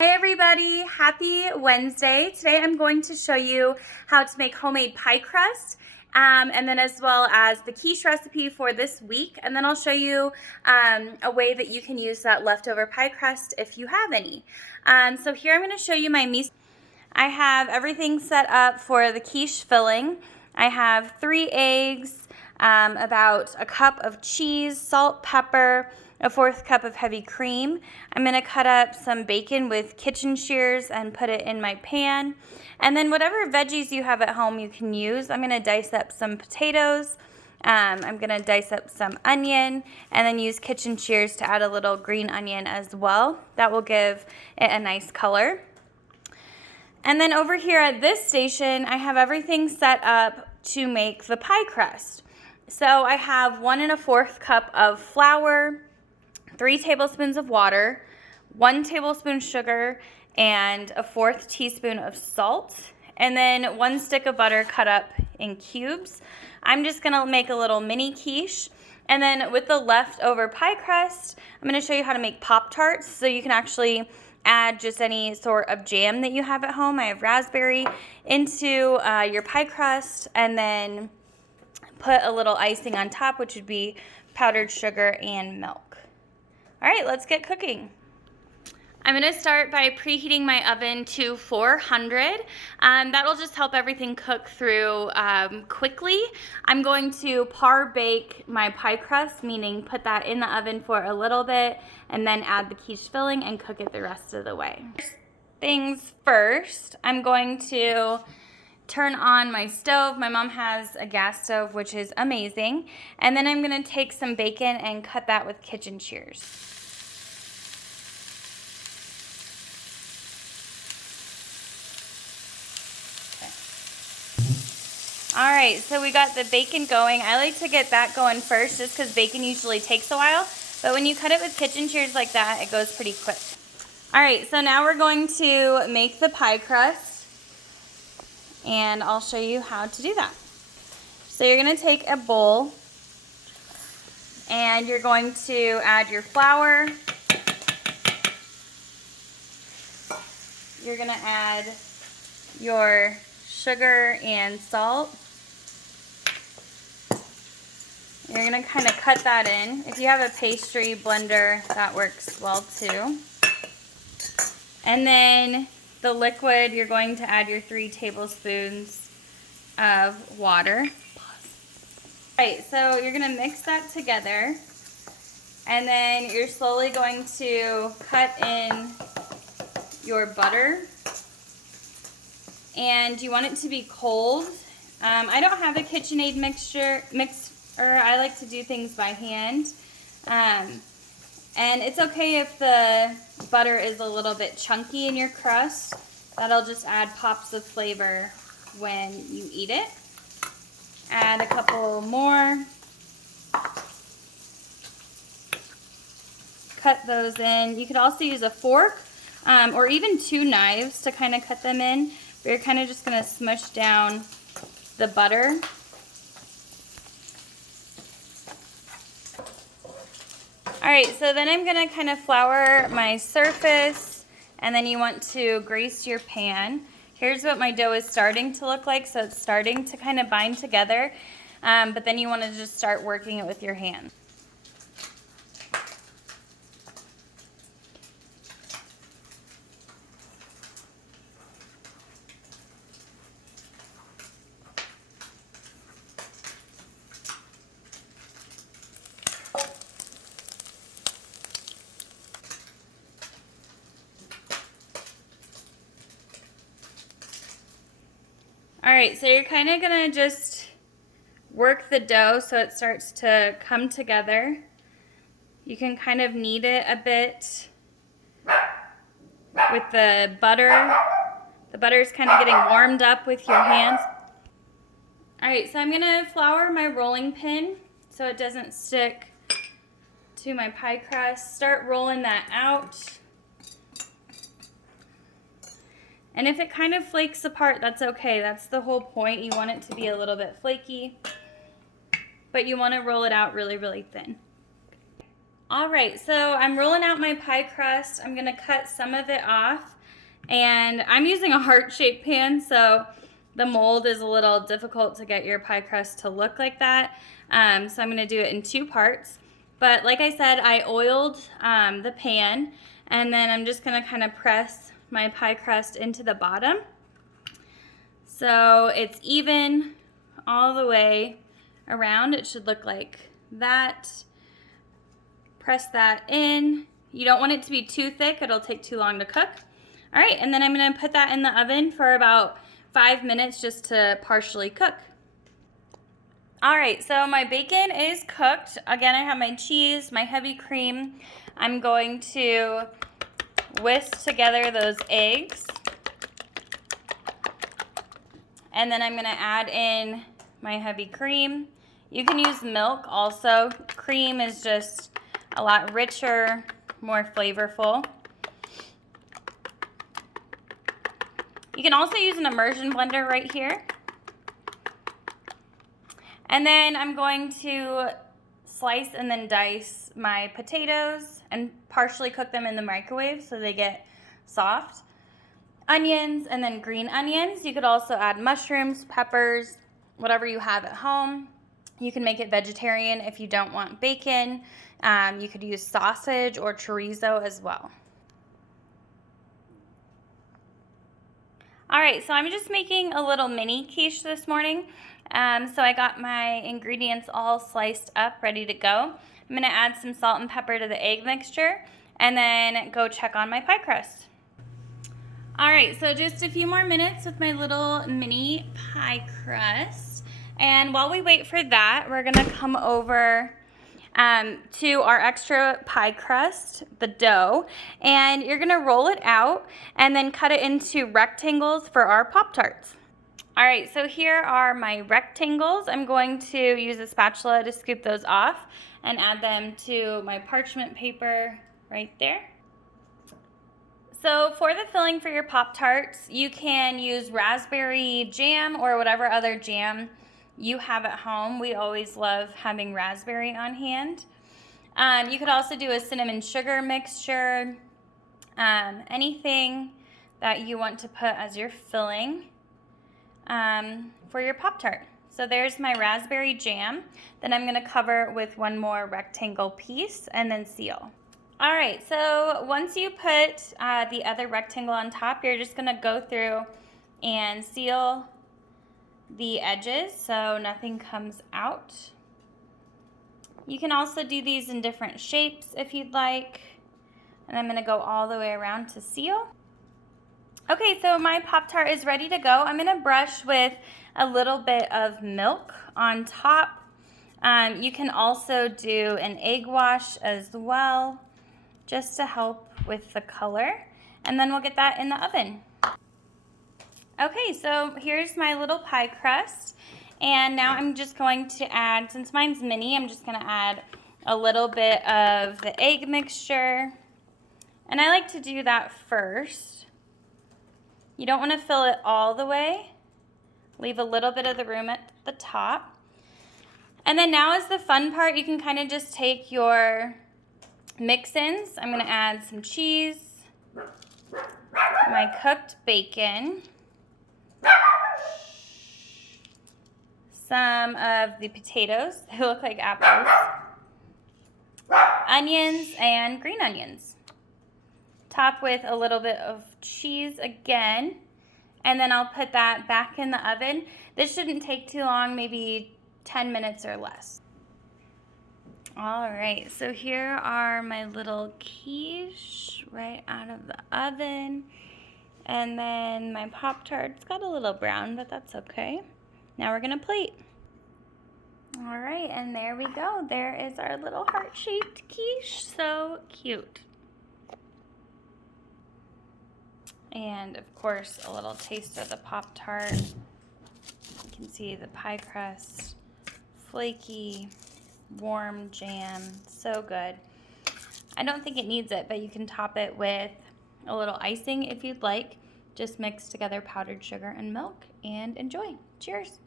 Hey everybody, happy Wednesday. Today I'm going to show you how to make homemade pie crust and then as well as the quiche recipe for this week, and then I'll show you a way that you can use that leftover pie crust if you have any. So here I'm going to show you my mise. I have everything set up for the quiche filling. I have 3 eggs, about a cup of cheese, salt, pepper, a 1/4 cup of heavy cream. I'm going to cut up some bacon with kitchen shears and put it in my pan. And then whatever veggies you have at home you can use. I'm going to dice up some potatoes. I'm going to dice up some onion and then use kitchen shears to add a little green onion as well. That will give it a nice color. And then over here at this station, I have everything set up to make the pie crust. So I have 1 1/4 cup of flour, 3 tablespoons of water, 1 tablespoon sugar, and a 1/4 teaspoon of salt, and then 1 stick of butter cut up in cubes. I'm just gonna make a little mini quiche. And then with the leftover pie crust, I'm gonna show you how to make Pop-Tarts. So you can actually add just any sort of jam that you have at home. I have raspberry into your pie crust, and then put a little icing on top, which would be powdered sugar and milk. All right, let's get cooking. I'm going to start by preheating my oven to 400. That'll just help everything cook through quickly. I'm going to par bake my pie crust, meaning put that in the oven for a little bit and then add the quiche filling and cook it the rest of the way. First things first, I'm going to turn on my stove. My mom has a gas stove, which is amazing. And then I'm going to take some bacon and cut that with kitchen shears. All right, so we got the bacon going. I like to get that going first just because bacon usually takes a while. But when you cut it with kitchen shears like that, it goes pretty quick. All right, so now we're going to make the pie crust. And I'll show you how to do that. So you're going to take a bowl and you're going to add your flour. You're going to add your sugar and salt. You're going to kind of cut that in. If you have a pastry blender, that works well too. And then the liquid, you're going to add your 3 tablespoons of water. All right, so you're going to mix that together. And then you're slowly going to cut in your butter. And you want it to be cold. I don't have a KitchenAid mixer. I like to do things by hand. And it's okay if the butter is a little bit chunky in your crust. That'll just add pops of flavor when you eat it. Add a couple more. Cut those in. You could also use a fork or even 2 knives to kind of cut them in. But you're kind of just going to smush down the butter. Alright, so then I'm going to kind of flour my surface, and then you want to grease your pan. Here's what my dough is starting to look like, so it's starting to kind of bind together, but then you want to just start working it with your hands. Alright, so you're kind of going to just work the dough so it starts to come together. You can kind of knead it a bit with the butter. The butter is kind of getting warmed up with your hands. Alright, so I'm going to flour my rolling pin so it doesn't stick to my pie crust. Start rolling that out. And if it kind of flakes apart, that's okay. That's the whole point. You want it to be a little bit flaky, but you want to roll it out really, really thin. All right, so I'm rolling out my pie crust. I'm gonna cut some of it off, and I'm using a heart-shaped pan, so the mold is a little difficult to get your pie crust to look like that. So I'm gonna do it in 2 parts. But like I said, I oiled the pan, and then I'm just gonna kind of press my pie crust into the bottom. So it's even all the way around. It should look like that. Press that in. You don't want it to be too thick, it'll take too long to cook. All right, and then I'm gonna put that in the oven for about 5 minutes just to partially cook. All right, so my bacon is cooked. Again, I have my cheese, my heavy cream. I'm going to whisk together those eggs. And then I'm gonna add in my heavy cream. You can use milk also. Cream is just a lot richer, more flavorful. You can also use an immersion blender right here. And then I'm going to slice and then dice my potatoes and partially cook them in the microwave so they get soft. Onions and then green onions. You could also add mushrooms, peppers, whatever you have at home. You can make it vegetarian if you don't want bacon. You could use sausage or chorizo as well. All right, so I'm just making a little mini quiche this morning. So I got my ingredients all sliced up, ready to go. I'm gonna add some salt and pepper to the egg mixture and then go check on my pie crust. All right, so just a few more minutes with my little mini pie crust. And while we wait for that, we're gonna come over to our extra pie crust, the dough, and you're gonna roll it out and then cut it into rectangles for our Pop-Tarts. All right, so here are my rectangles. I'm going to use a spatula to scoop those off and add them to my parchment paper right there. So for the filling for your Pop-Tarts, you can use raspberry jam or whatever other jam you have at home. We always love having raspberry on hand. You could also do a cinnamon sugar mixture, anything that you want to put as your filling for your Pop-Tart. So there's my raspberry jam. Then I'm gonna cover with one more rectangle piece and then seal. All right, so once you put the other rectangle on top, you're just gonna go through and seal the edges so nothing comes out. You can also do these in different shapes if you'd like. And I'm gonna go all the way around to seal. Okay, so my Pop-Tart is ready to go. I'm gonna brush with a little bit of milk on top. You can also do an egg wash as well, just to help with the color. And then we'll get that in the oven. Okay, so here's my little pie crust. And now I'm just going to add, since mine's mini, I'm just gonna add a little bit of the egg mixture. And I like to do that first. You don't wanna fill it all the way. Leave a little bit of the room at the top. And then now is the fun part. You can kind of just take your mix-ins. I'm gonna add some cheese, my cooked bacon, some of the potatoes, they look like apples, onions and green onions. Top with a little bit of cheese again, and then I'll put that back in the oven. This shouldn't take too long, maybe 10 minutes or less. All right, so here are my little quiche right out of the oven. And then my Pop-Tart's got a little brown, but that's okay. Now we're gonna plate. All right, and there we go. There is our little heart-shaped quiche, so cute. And of course, a little taste of the Pop-Tart. You can see the pie crust, flaky, warm jam, so good. I don't think it needs it, but you can top it with a little icing if you'd like. Just mix together powdered sugar and milk and enjoy. Cheers.